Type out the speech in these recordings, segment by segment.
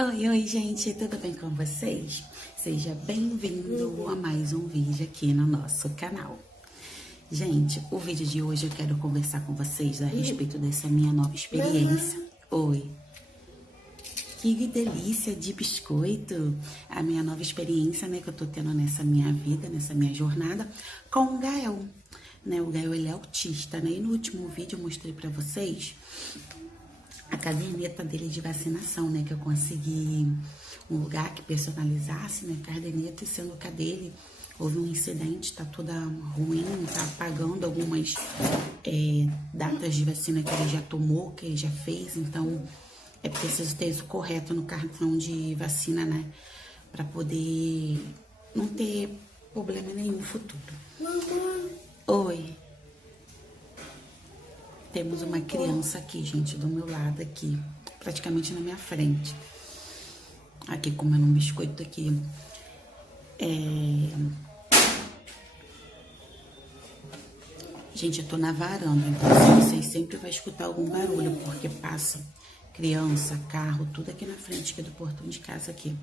Oi, oi, gente, tudo bem com vocês? Seja bem-vindo a mais um vídeo aqui no nosso canal. Gente, o vídeo de hoje eu quero conversar com vocês a respeito dessa minha nova experiência. Oi, que delícia de biscoito! A minha nova experiência, né, que eu tô tendo nessa minha vida, nessa minha jornada com o Gael. Né, o Gael, ele é autista, né, e no último vídeo eu mostrei pra vocês a caderneta dele de vacinação, né? Que eu consegui um lugar que personalizasse, né? Caderneta, e sendo que a dele houve um incidente, tá toda ruim, tá apagando algumas datas de vacina que ele já tomou, que ele já fez, então é preciso ter isso correto no cartão de vacina, né? Pra poder não ter problema nenhum no futuro. Mamãe. Oi. Temos uma criança aqui, gente, do meu lado aqui, praticamente na minha frente. Aqui comendo um biscoito aqui. Gente, eu tô na varanda, então vocês sempre vão escutar algum barulho, porque passa criança, carro, tudo aqui na frente aqui do portão de casa aqui.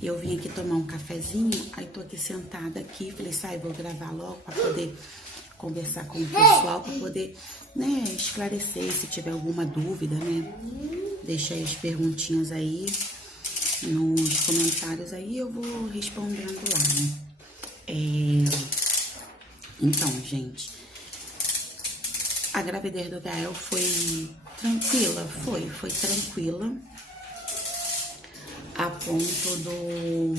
E eu vim aqui tomar um cafezinho, aí tô aqui sentada aqui, falei, sai, vou gravar logo pra poder conversar com o pessoal, para poder, né, esclarecer se tiver alguma dúvida, né? Deixa aí as perguntinhas aí nos comentários aí, eu vou respondendo lá, né? Então, gente, a gravidez do Gael foi tranquila, foi tranquila, a ponto do,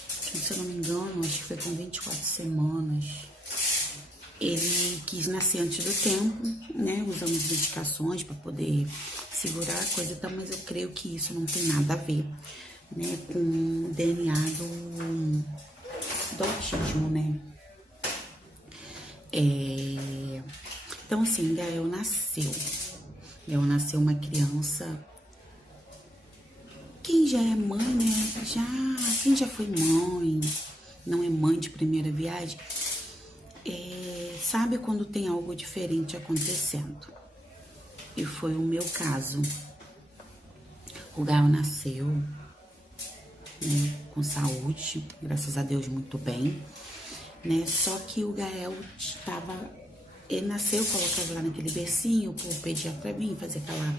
se eu não me engano, acho que foi com 24 semanas, ele quis nascer antes do tempo, né? Usamos medicações para poder segurar a coisa, então, mas eu creio que isso não tem nada a ver, né? Com o DNA do autismo, né? Então, assim, Gael nasceu uma criança. Quem já é mãe, né? Quem já foi mãe, não é mãe de primeira viagem, sabe quando tem algo diferente acontecendo. E foi o meu caso. O Gael nasceu, né, com saúde, graças a Deus, muito bem, né? Só que o Gael ele nasceu, colocava lá naquele bercinho, o pediatra vir fazer aquela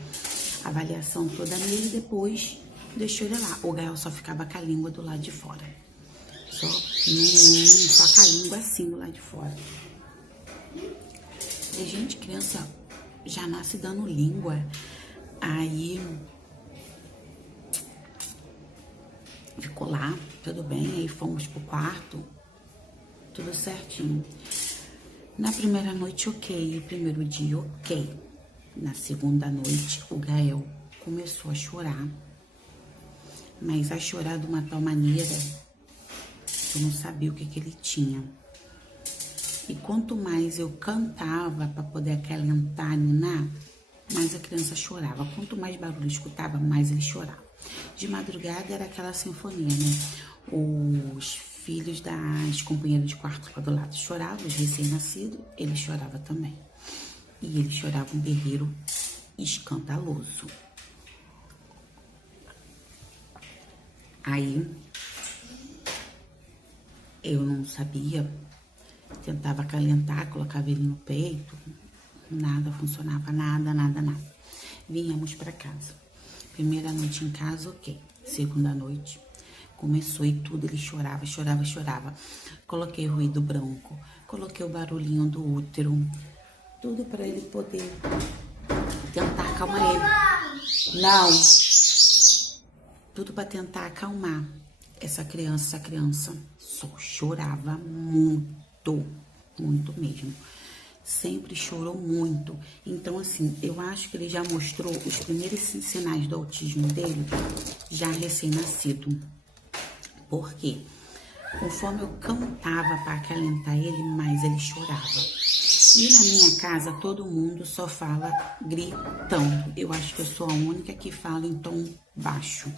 avaliação toda nele, e depois deixou ele lá. O Gael só ficava com a língua do lado de fora. Só com a língua assim do lado de fora. E, gente, criança já nasce dando língua. Aí ficou lá, tudo bem. Aí fomos pro quarto, tudo certinho. Na primeira noite, ok. No primeiro dia, ok. Na segunda noite, o Gael começou a chorar. Mas a chorar de uma tal maneira, eu não sabia o que ele tinha. E quanto mais eu cantava para poder acalentar, ninar, mais a criança chorava. Quanto mais barulho eu escutava, mais ele chorava. De madrugada era aquela sinfonia, né? Os filhos das companheiras de quarto lá do lado choravam, os recém-nascidos, ele chorava também. E ele chorava um berreiro escandaloso. Aí, eu não sabia, tentava acalentar, colocava ele no peito, nada funcionava, nada. Vinhamos para casa. Primeira noite em casa, ok. Segunda noite, começou e tudo, ele chorava. Coloquei ruído branco, coloquei o barulhinho do útero, tudo para ele poder tentar acalmar ele. Não! Tudo para tentar acalmar essa criança só chorava muito mesmo. Sempre chorou muito. Então, assim, eu acho que ele já mostrou os primeiros sinais do autismo dele já recém-nascido. Por quê? Conforme eu cantava para acalentar ele, mais ele chorava. E na minha casa, todo mundo só fala gritando. Eu acho que eu sou a única que fala em tom baixo.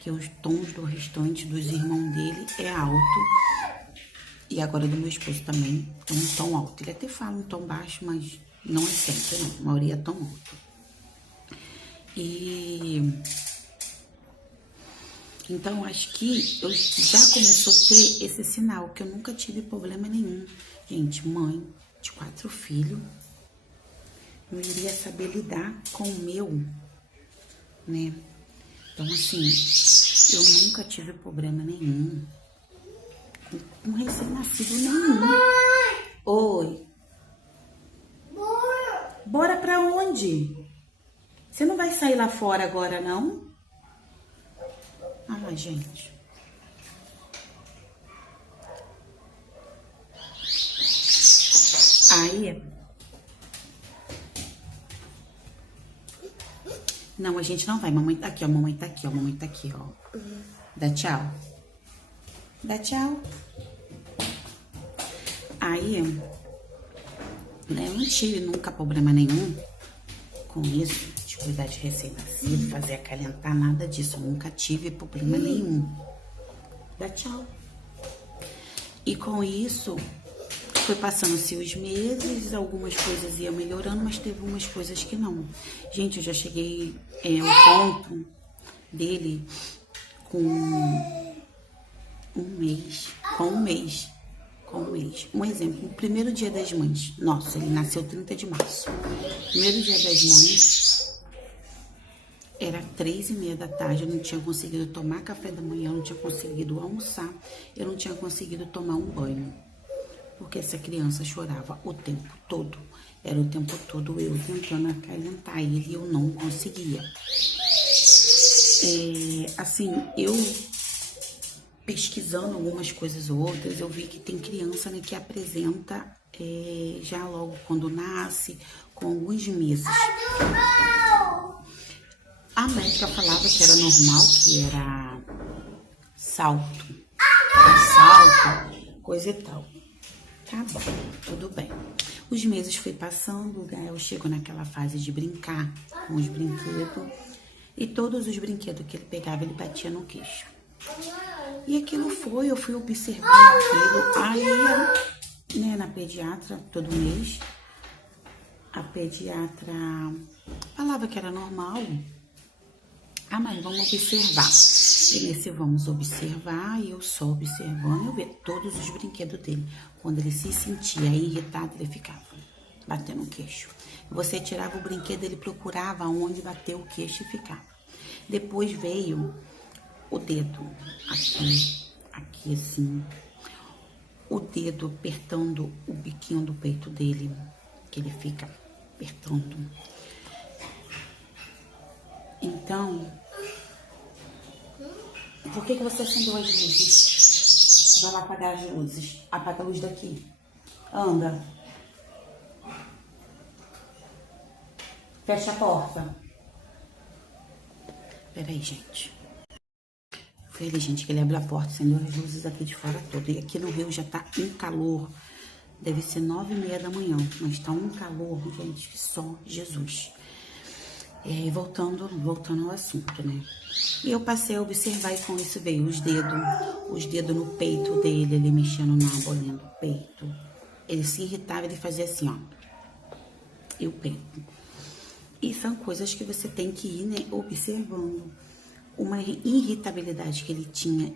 Que os tons do restante dos irmãos dele é alto. E agora do meu esposo também é um tom alto. Ele até fala um tom baixo, mas não é sempre, não. A maioria é tom alto. E Então, acho que eu já começou a ter esse sinal, que eu nunca tive problema nenhum. Gente, mãe de 4 filhos, não iria saber lidar com o meu, né? Então, assim, eu nunca tive problema nenhum com recém-nascido nenhum. Oi. Bora pra onde? Você não vai sair lá fora agora, não? Ah, gente. Aí... Não, a gente não vai. Mamãe tá aqui, ó. Mamãe tá aqui, ó. Mamãe tá aqui, ó. Dá tchau. Dá tchau. Aí, né, eu não tive nunca problema nenhum com isso, de cuidar de recém-nascido, fazer acalentar, nada disso. Eu nunca tive problema nenhum. Dá tchau. E com isso, foi passando-se os meses, algumas coisas iam melhorando, mas teve umas coisas que não. Gente, eu já cheguei ao ponto dele com um mês. Um exemplo, o primeiro dia das mães. Nossa, ele nasceu 30 de março. Primeiro dia das mães, era 3h30 da tarde, eu não tinha conseguido tomar café da manhã, eu não tinha conseguido almoçar, eu não tinha conseguido tomar um banho. Porque essa criança chorava o tempo todo. Era o tempo todo eu tentando acalentar ele e eu não conseguia. Assim, eu pesquisando algumas coisas ou outras, eu vi que tem criança, né, que apresenta já logo quando nasce, com alguns meses. A médica falava que era normal, que era salto, coisa e tal. Tá bom, tudo bem. Os meses foi passando, né, eu chego naquela fase de brincar com os brinquedos. E todos os brinquedos que ele pegava, ele batia no queixo. E aquilo eu fui observando aquilo. Aí, né, na pediatra, todo mês, a pediatra falava que era normal. Ah, mas vamos observar. E nesse vamos observar, e eu só observando, eu ver todos os brinquedos dele. Quando ele se sentia irritado, ele ficava batendo o queixo. Você tirava o brinquedo, ele procurava onde bater o queixo e ficava. Depois veio o dedo, aqui assim, o dedo apertando o biquinho do peito dele, que ele fica apertando. Então, por que você acendeu as luzes? Vai lá apagar as luzes. Apaga a luz daqui. Anda. Fecha a porta. Peraí, gente. Foi ele, gente, que ele abriu a porta, acendeu as luzes aqui de fora toda. E aqui no Rio já tá um calor. Deve ser 9h30 da manhã. Mas tá um calor, gente, que só Jesus. E voltando ao assunto, né? E eu passei a observar e com isso veio os dedos no peito dele, ele mexendo na bolinha do peito. Ele se irritava, ele fazia assim, ó. E o peito. E são coisas que você tem que ir, né, observando. Uma irritabilidade que ele tinha,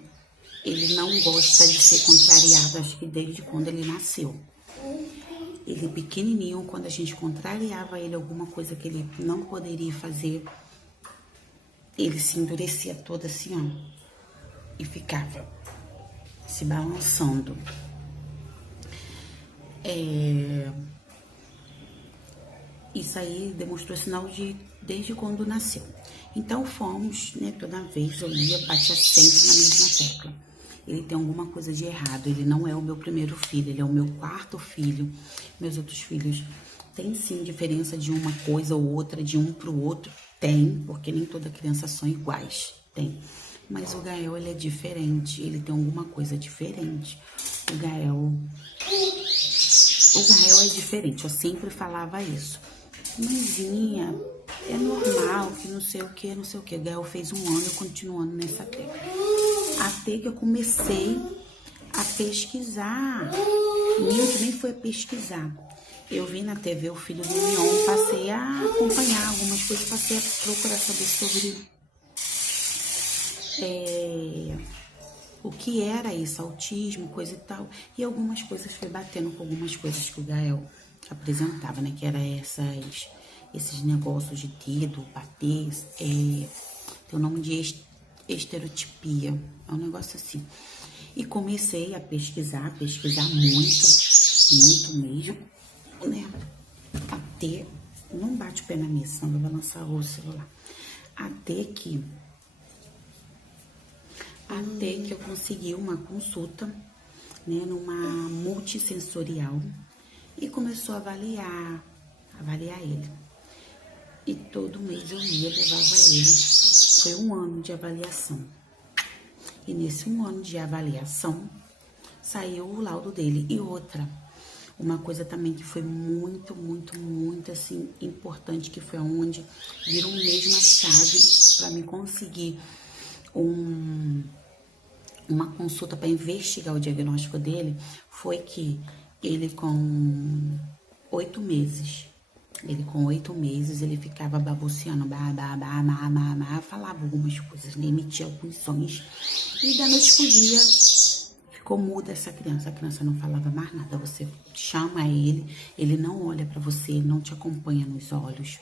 ele não gosta de ser contrariado, acho que desde quando ele nasceu. Ele pequenininho, quando a gente contrariava ele alguma coisa que ele não poderia fazer, ele se endurecia todo assim, ó, e ficava se balançando. Isso aí demonstrou sinal desde quando nasceu. Então fomos, né, toda vez eu ia, batia sempre na mesma tecla. Ele tem alguma coisa de errado, ele não é o meu primeiro filho, ele é o meu 4º filho. Meus outros filhos têm sim diferença de uma coisa ou outra, de um pro outro, tem, porque nem toda criança são iguais, tem. Mas o Gael, ele é diferente, ele tem alguma coisa diferente. O Gael é diferente, eu sempre falava isso. Mãezinha, é normal que não sei o que, não sei o que. O Gael fez 1 ano, eu continuando nessa tecla. Até que eu comecei a pesquisar. Nem foi a pesquisar. Eu vi na TV o filho do Leon, passei a acompanhar algumas coisas, passei a procurar saber sobre o que era esse autismo, coisa e tal. E algumas coisas foi batendo com algumas coisas que o Gael apresentava, né? Que era esses negócios de dedo, bater, tem o nome de estereotipia, é um negócio assim. E comecei a pesquisar muito mesmo, né? Até, não bate o pé na mesa, senão vai lançar o celular. Até que eu consegui uma consulta, né, numa multissensorial e começou a avaliar ele. E todo mês eu ia, levava ele. Foi 1 ano de avaliação. E nesse 1 ano de avaliação, saiu o laudo dele. E outra, uma coisa também que foi muito, assim, importante, que foi onde virou mesmo a chave para me conseguir uma consulta para investigar o diagnóstico dele, foi que ele com 8 meses, ele ficava babuceando, falava algumas coisas, né? Emitia alguns sons, e da noite pro dia ficou muda essa criança. A criança não falava mais nada. Você chama ele não olha para você, não te acompanha nos olhos.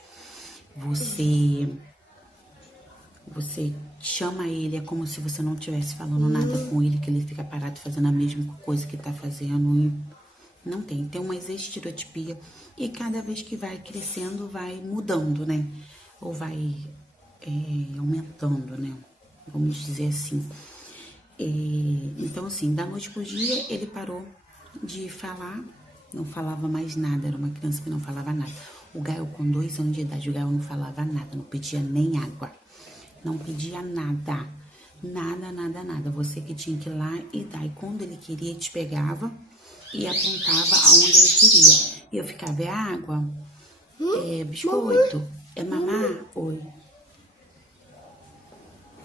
Você chama ele, é como se você não estivesse falando nada com ele, que ele fica parado fazendo a mesma coisa que tá fazendo. E não tem uma estereotipia. E cada vez que vai crescendo, vai mudando, né? Ou vai aumentando, né? Vamos dizer assim. Então, assim, da noite pro dia, ele parou de falar, não falava mais nada, era uma criança que não falava nada. O Gael, com 2 anos de idade, o Gael não falava nada, não pedia nem água, não pedia nada, nada. Você que tinha que ir lá e dar. E quando ele queria, te pegava e apontava aonde ele queria. E eu ficava, é água? É biscoito? É mamar? Oi.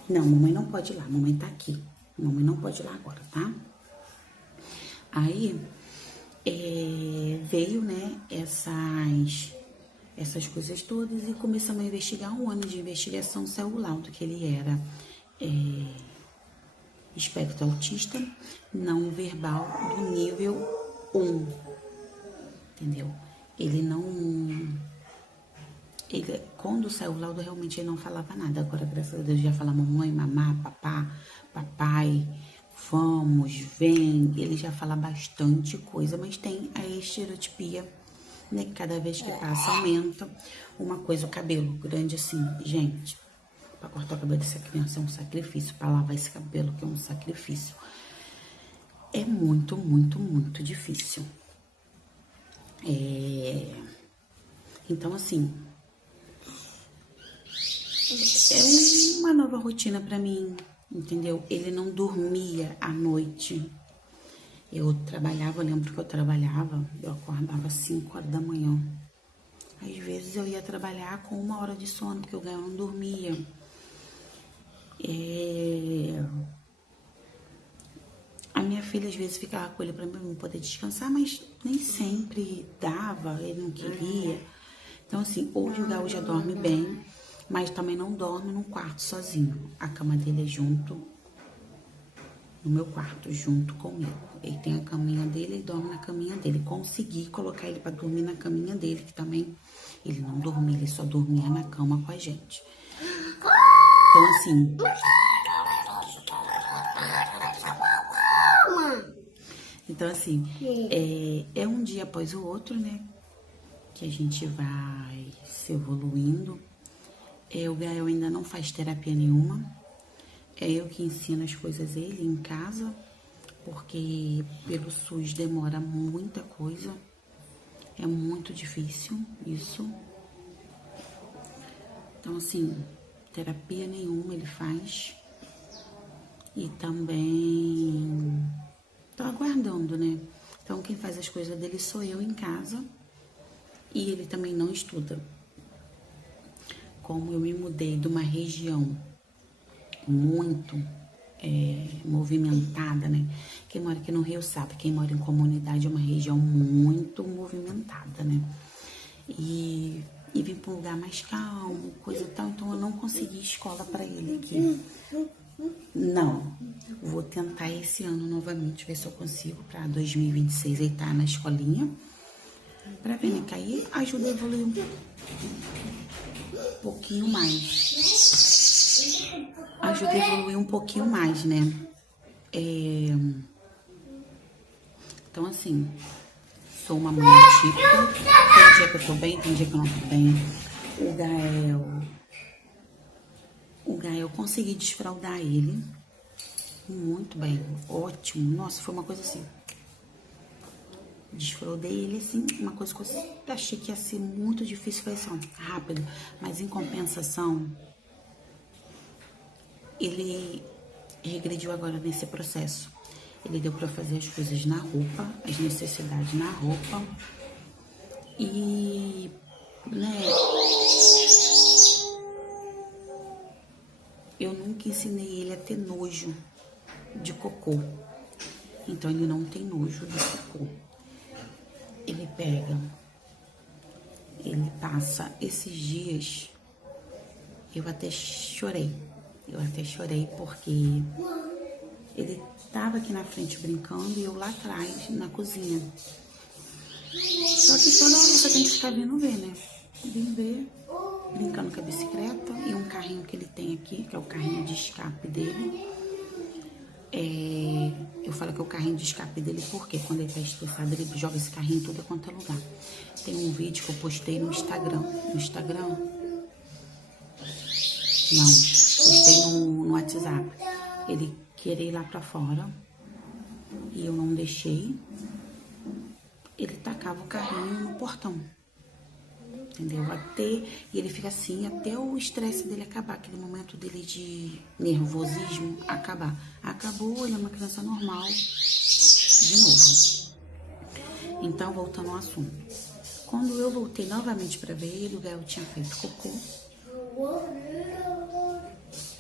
Não, mamãe não pode ir lá, mamãe tá aqui. Mamãe não pode ir lá agora, tá? Aí, veio, né, essas coisas todas e começamos a investigar. 1 ano de investigação, saiu o laudo que ele era espectro autista não verbal do nível 1, entendeu? Quando saiu o laudo, realmente ele não falava nada. Agora, graças a Deus, já fala mamãe, mamá, papá, papai, vamos, vem. Ele já fala bastante coisa, mas tem a estereotipia, né? Que cada vez que passa, aumenta. Uma coisa, o cabelo grande assim, gente, pra cortar o cabelo dessa criança é um sacrifício. Pra lavar esse cabelo que é um sacrifício. É muito difícil. Então, assim, é uma nova rotina pra mim, entendeu? Ele não dormia à noite. Eu lembro que eu trabalhava, eu acordava às 5 horas da manhã. Às vezes eu ia trabalhar com 1 hora de sono, porque o Gael não dormia. A minha filha às vezes ficava com ele pra mim poder descansar, mas nem sempre dava, ele não queria. Então, assim, hoje o Gael já dorme bem, mas também não dorme num quarto sozinho. A cama dele é junto no meu quarto, junto comigo. Ele tem a caminha dele, ele dorme na caminha dele. Consegui colocar ele pra dormir na caminha dele, que também ele não dormia, ele só dormia na cama com a gente. Então, assim, é um dia após o outro, né? Que a gente vai se evoluindo. O Gael ainda não faz terapia nenhuma. É eu que ensino as coisas a ele em casa, porque pelo SUS demora muita coisa. É muito difícil isso. Então, assim, terapia nenhuma ele faz. E também tô aguardando, né? Então, quem faz as coisas dele sou eu em casa. E ele também não estuda. Como eu me mudei de uma região muito movimentada, né? Quem mora aqui no Rio sabe, quem mora em comunidade é uma região muito movimentada, né? E vim para um lugar mais calmo, coisa e tal, então eu não consegui escola para ele aqui. Não, vou tentar esse ano novamente, ver se eu consigo para 2026 ele tá na escolinha, para ver, né, que aí ajuda a evoluir um pouquinho mais. Ajuda a evoluir um pouquinho mais, né? Então, assim, sou uma mãe atípica. Tem dia que eu tô bem, tem dia que eu não tô bem. O Gael, eu consegui desfraldar ele muito bem, ótimo. Nossa, foi uma coisa assim. Desfraldei ele assim, uma coisa que eu achei que ia ser muito difícil, foi assim, rápido. Mas em compensação, ele regrediu agora nesse processo. Ele deu pra fazer as coisas na roupa, as necessidades na roupa. E, né, eu nunca ensinei ele a ter nojo de cocô. Então, ele não tem nojo de cocô. Ele pega, ele passa esses dias, eu até chorei porque ele tava aqui na frente brincando e eu lá atrás, na cozinha. Só que toda hora você tem que ficar vindo ver, né? Vim ver, brincando com a bicicleta e um carrinho que ele tem aqui, que é o carrinho de escape dele. Eu falo que é o carrinho de escape dele porque quando ele tá estressado, ele joga esse carrinho em tudo quanto é lugar. Tem um vídeo que eu postei no Instagram. No Instagram? Não, postei no WhatsApp. Ele queria ir lá pra fora e eu não deixei. Ele tacava o carrinho no portão. Entendeu? E ele fica assim até o estresse dele acabar, aquele momento dele de nervosismo acabar. Acabou, ele é uma criança normal, de novo. Então, voltando ao assunto. Quando eu voltei novamente para ver ele, o Gael tinha feito cocô.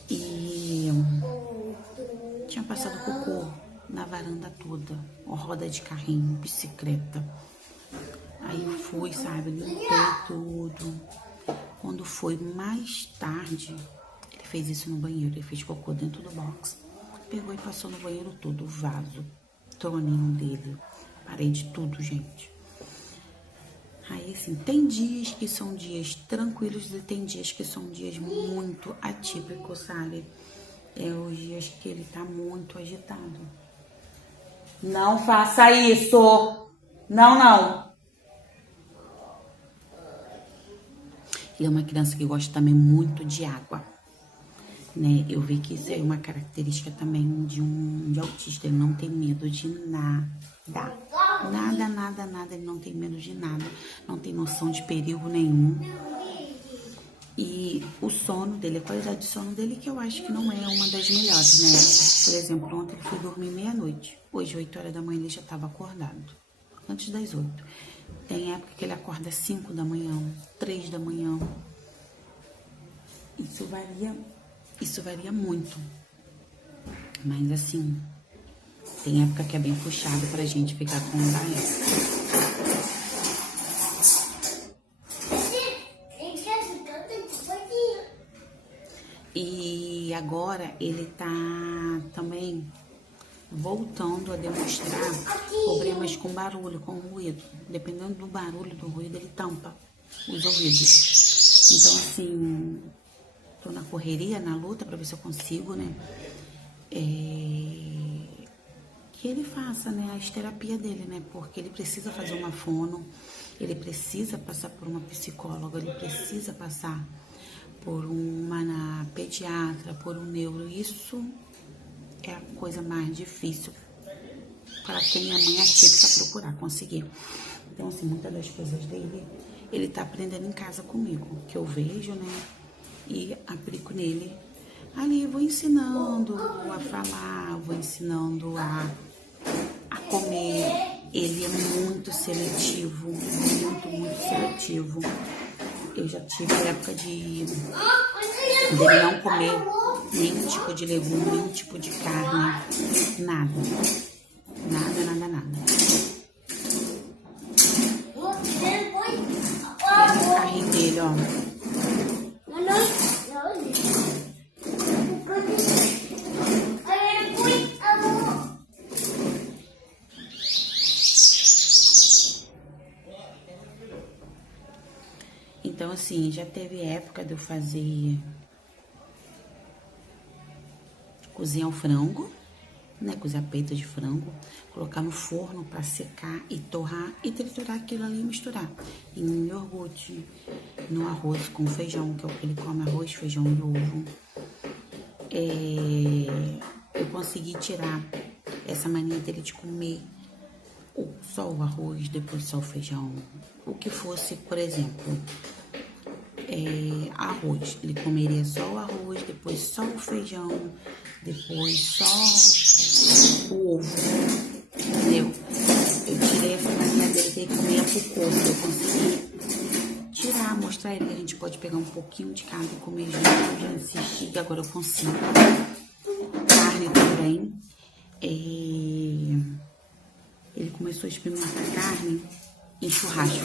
E tinha passado cocô na varanda toda, roda de carrinho, bicicleta. Aí eu fui, sabe, limpei tudo. Quando foi mais tarde, ele fez isso no banheiro, ele fez cocô dentro do box. Pegou e passou no banheiro todo, o vaso, troninho dele, parede, tudo, gente. Aí, assim, tem dias que são dias tranquilos e tem dias que são dias muito atípicos, sabe? É os dias que ele tá muito agitado. Não faça isso! Não, não! Ele é uma criança que gosta também muito de água, né? Eu vi que isso é uma característica também de autista. Ele não tem medo de nada. Nada. Ele não tem medo de nada. Não tem noção de perigo nenhum. E o sono dele, a qualidade de sono dele, que eu acho que não é uma das melhores, né? Por exemplo, ontem ele foi dormir meia-noite. Hoje, 8 horas da manhã, ele já estava acordado. Antes das 8. Tem época que ele acorda 5 da manhã, 3 da manhã. Isso varia muito. Mas assim, tem época que é bem puxado pra gente ficar com o Gael. E agora ele tá também voltando a demonstrar problemas com barulho, com ruído. Dependendo do barulho, do ruído, ele tampa os ouvidos. Então, assim, tô na correria, na luta, pra ver se eu consigo, né? Que ele faça, né, a terapia dele, né? Porque ele precisa fazer uma fono, ele precisa passar por uma psicóloga, ele precisa passar por uma pediatra, por um neuro. Isso é a coisa mais difícil para quem é mãe atípica procurar conseguir. Então, assim, muitas das coisas dele, ele tá aprendendo em casa comigo, que eu vejo, né, e aplico nele. Ali eu vou ensinando a falar, vou ensinando a comer. Ele é muito seletivo, muito seletivo. Eu já tive a época dele não comer nenhum tipo de legume, nenhum tipo de carne, nada. Esse é o carrinho dele, ó. assim, já teve época de eu fazer... cozinhar o frango, né? Cozinhar peito de frango, colocar no forno pra secar e torrar e triturar aquilo ali e misturar em iogurte, no arroz com feijão, que é o que ele come, arroz, feijão e ovo. Eu consegui tirar essa mania dele de comer só o arroz, depois só o feijão. O que fosse, por exemplo, arroz. Ele comeria só o arroz, depois só o feijão, depois só o ovo, entendeu? Eu tirei essa mania dele que ele comia pro corpo. Eu consegui tirar, mostrar ele que a gente pode pegar um pouquinho de cada e comer junto. Eu já insisti que agora eu consigo. Carne também. Ele começou a experimentar carne em churrasco.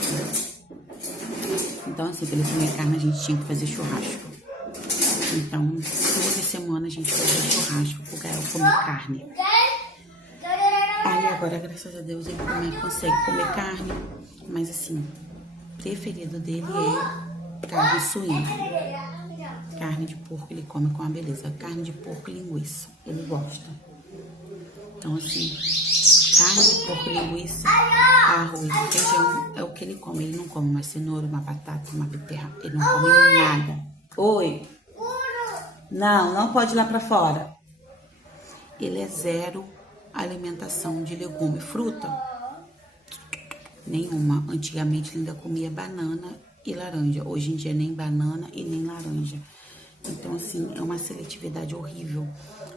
Então, assim, pra ele comer carne, a gente tinha que fazer churrasco. Então, toda semana a gente fazia churrasco pro Gael comer carne. Aí, agora, graças a Deus, ele consegue comer carne. Mas, assim, preferido dele é carne suína. Carne de porco ele come com a beleza. Carne de porco e linguiça, ele gosta. Então, assim, carne, porco, linguiça, arroz e feijão é o que ele come. Ele não come uma cenoura, uma batata, uma beterraba. Ele não come nada. Oi? Não, não pode ir lá pra fora. Ele é zero alimentação de legume e fruta. Nenhuma. Antigamente ele ainda comia banana e laranja. Hoje em dia nem banana e nem laranja. Então, assim, é uma seletividade horrível.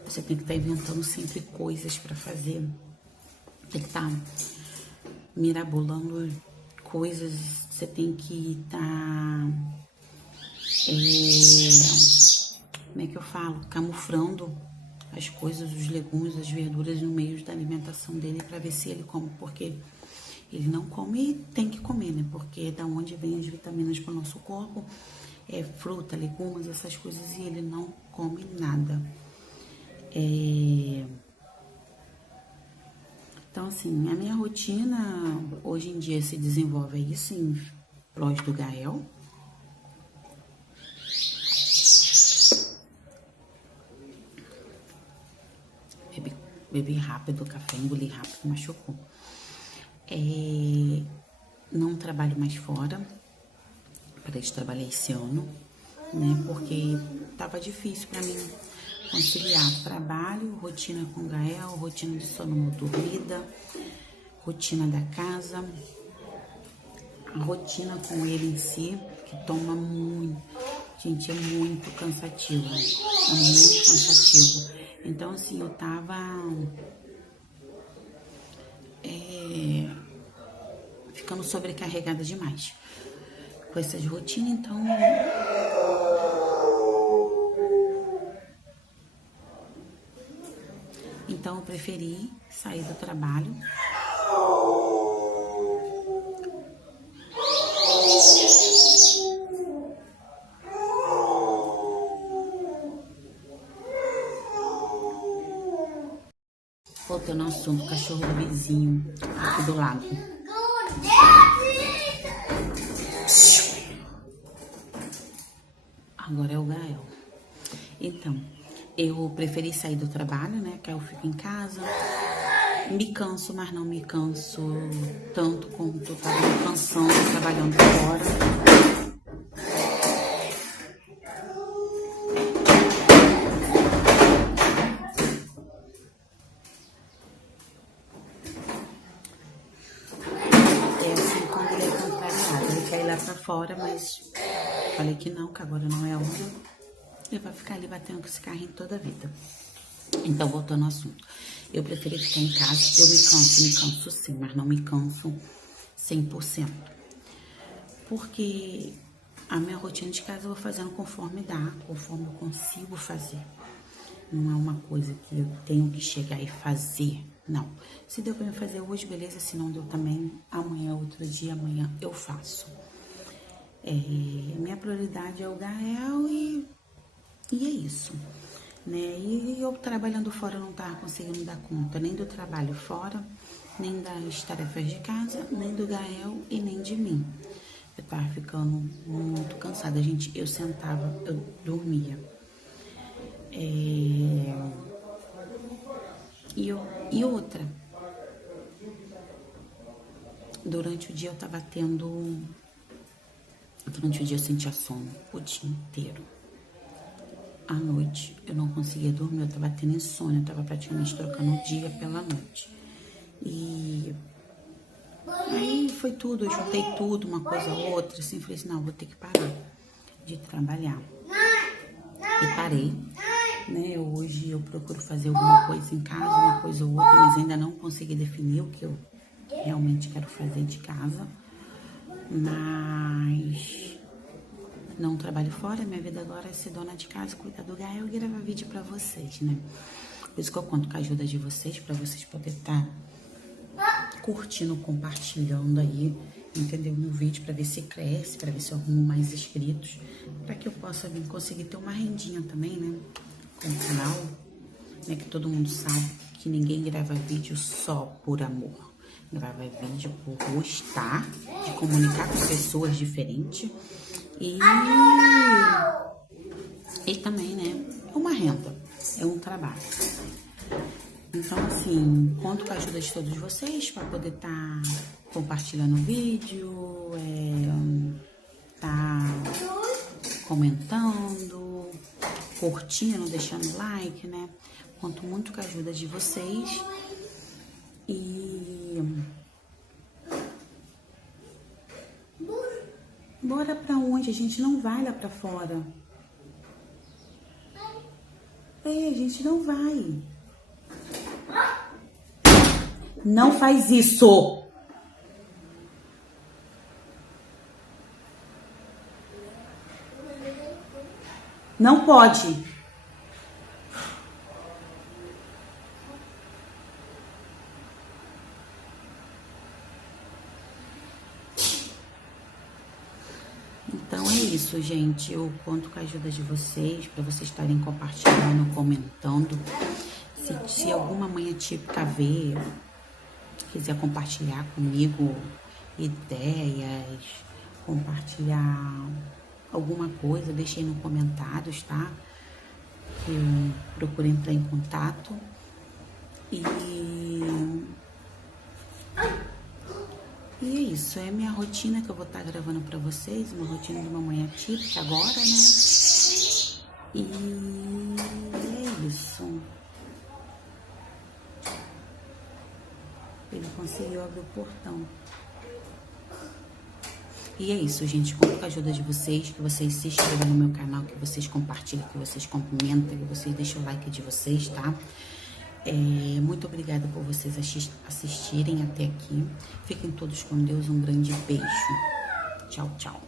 Você tem que estar inventando sempre coisas pra fazer. Tem que estar mirabolando coisas. Você tem que estar... como é que eu falo? Camuflando as coisas, os legumes, as verduras no meio da alimentação dele pra ver se ele come. Porque ele não come e tem que comer, né? Porque é da onde vem as vitaminas pro nosso corpo. É fruta, legumes, essas coisas, e ele não come nada. Então, assim, a minha rotina hoje em dia se desenvolve isso em prol do Gael. Bebi rápido o café, engoli rápido, machucou. Não trabalho mais fora. Parei de trabalhar esse ano, né? Porque tava difícil pra mim conciliar trabalho, rotina com o Gael, rotina de sono mal dormida, rotina da casa, a rotina com ele em si, que toma muito. Gente, é muito cansativo. É muito cansativo. Então, assim, eu tava ficando sobrecarregada demais com essas rotinas, então eu preferi sair do trabalho. Voltando ao assunto, cachorro do vizinho aqui do lado. Agora é o Gael. Então, eu preferi sair do trabalho, né? Que aí eu fico em casa. Me canso, mas não me canso tanto quanto eu tava me cansando trabalhando fora. É assim quando ele é contrariado. Ele quer ir lá pra fora, mas falei que não, que agora não é hora. Ele vai ficar ali batendo com esse carrinho toda a vida. Então, voltando ao assunto. Eu preferi ficar em casa. Eu me canso sim, mas não me canso 100%. Porque a minha rotina de casa eu vou fazendo conforme dá, conforme eu consigo fazer. Não é uma coisa que eu tenho que chegar e fazer, não. Se deu pra me fazer hoje, beleza. Se não deu também, amanhã, outro dia, amanhã eu faço. Minha prioridade é o Gael e é isso, né? E eu trabalhando fora não tava conseguindo dar conta nem do trabalho fora, nem das tarefas de casa, nem do Gael e nem de mim. Eu tava ficando muito cansada, gente. Eu sentava, eu dormia. E outra, durante o dia eu tava tendo. Durante o dia eu sentia sono o dia inteiro. À noite eu não conseguia dormir, eu tava tendo insônia, eu tava praticamente trocando o dia pela noite. E aí foi tudo, eu juntei tudo, uma coisa ou outra, assim, falei assim, não, vou ter que parar de trabalhar. E parei, né? Hoje eu procuro fazer alguma coisa em casa, uma coisa ou outra, mas ainda não consegui definir o que eu realmente quero fazer de casa. Mas não trabalho fora, minha vida agora é ser dona de casa, cuidar do Gael e gravar vídeo pra vocês, né? Por isso que eu conto com a ajuda de vocês, pra vocês poderem estar curtindo, compartilhando aí, entendeu? No vídeo, pra ver se cresce, pra ver se eu arrumo mais inscritos, pra que eu possa vir conseguir ter uma rendinha também, né? Com o canal, né? Que todo mundo sabe que ninguém grava vídeo só por amor. Grava vídeo por gostar de comunicar com pessoas diferentes e também, né, é uma renda, é um trabalho. Então, assim, conto com a ajuda de todos vocês para poder estar compartilhando o vídeo, tá comentando, curtindo, deixando like, né? Conto muito com a ajuda de vocês. E bora pra onde? A gente não vai lá pra fora. A gente não vai. Não faz isso. Não pode. Então é isso, gente. Eu conto com a ajuda de vocês, para vocês estarem compartilhando, comentando. Se alguma mãe típica ver, quiser compartilhar comigo ideias, compartilhar alguma coisa, deixem nos comentários, tá? Eu procuro entrar em contato. E é isso, é minha rotina que eu vou estar gravando pra vocês, uma rotina de uma manhã típica agora, né? E é isso. Ele conseguiu abrir o portão. E é isso, gente. Conto com a ajuda de vocês, que vocês se inscrevam no meu canal, que vocês compartilhem, que vocês comentem, que vocês deixem o like de vocês, tá? Muito obrigada por vocês assistirem até aqui. Fiquem todos com Deus. Um grande beijo. Tchau, tchau.